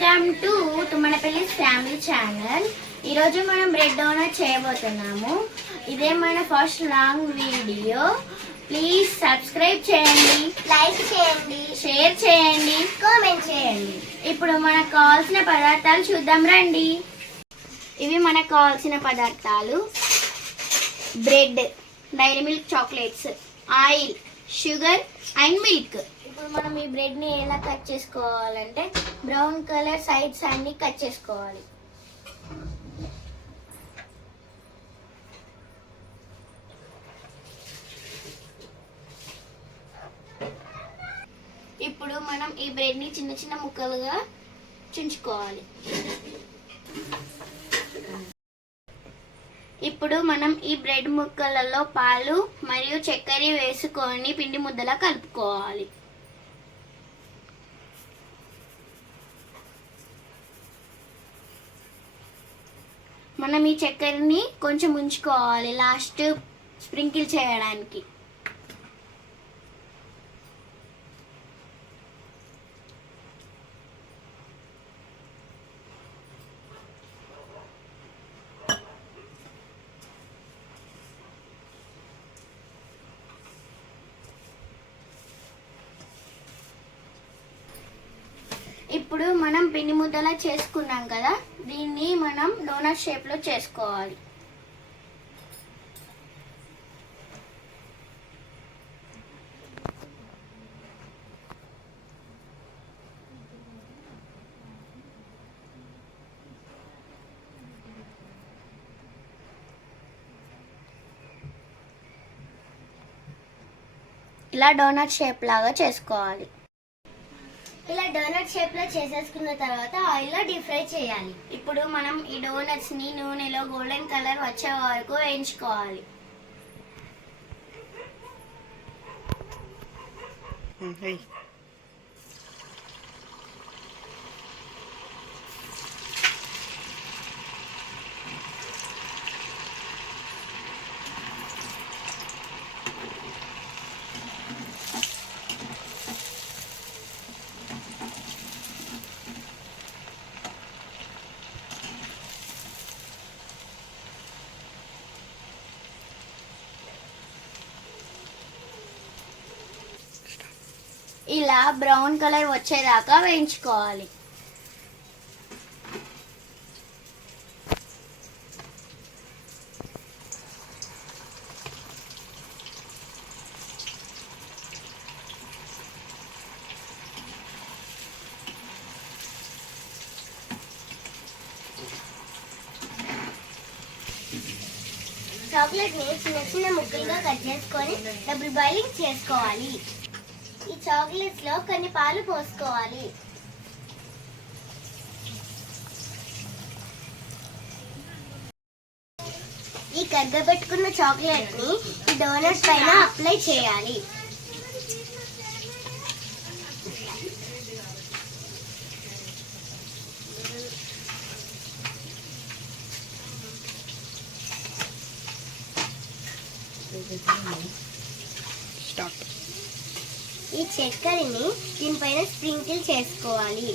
Welcome to Tummanapalli family channel. ఈరోజు మనం bread donut చేయబోతున్నాము. ఇదే మన first long video. Please subscribe చేయండి, లైక్ చేయండి, షేర్ చేయండి, కామెంట్ చేయండి. ఇప్పుడు మనకు కావాల్సిన పదార్థాలు చూద్దాం రండి. ఇవి మనకు కావాల్సిన పదార్థాలు: bread, Dairy Milk chocolates, oil, sugar and milk. ఇప్పుడు మనం ఈ బ్రెడ్ని ఎలా కట్ చేసుకోవాలంటే బ్రౌన్ కలర్ సైడ్స్ అన్ని కట్ చేసుకోవాలి. ఇప్పుడు మనం ఈ బ్రెడ్ని చిన్న చిన్న ముక్కలుగా చుంచుకోవాలి. ఇప్పుడు మనం ఈ బ్రెడ్ ముక్కలలో పాలు మరియు చక్కెర వేసుకొని పిండి ముద్దలా కలుపుకోవాలి. మనం ఈ చక్కెరని కొంచెం ఉంచుకోవాలి లాస్ట్ స్ప్రింకిల్ చేయడానికి. ఇప్పుడు మనం పిండి ముద్దలా చేసుకున్నాం కదా, దీన్ని మనం డోనట్ షేప్లో చేసుకోవాలి. ఇలా డోనట్ షేప్ లాగా చేసుకోవాలి. ఇలా డోనట్ షేప్ లో చేసేసుకున్న తర్వాత ఆయిల్ లో డీప్ ఫ్రై చేయాలి. ఇప్పుడు మనం ఈ డోనట్స్ ని నూనెలో గోల్డెన్ కలర్ వచ్చే వరకు వేయించుకోవాలి. ఇలా బ్రౌన్ కలర్ వచ్చేదాకా వేయించుకోవాలి. చాక్లెట్ ని చిన్న చిన్న ముక్కలుగా కట్ చేసుకొని డబుల్ బాయిలింగ్ చేసుకోవాలి. ఈ చాక్లెట్స్ లో కొన్ని పాలు పోసుకోవాలి. ఈ కరగబెట్టుకున్న చాక్లెట్ ని ఈ డోనట్ పైన అప్లై చేయాలి. ఈ చక్కెరని దీనిపైన స్ప్రింకిల్ చేసుకోవాలి.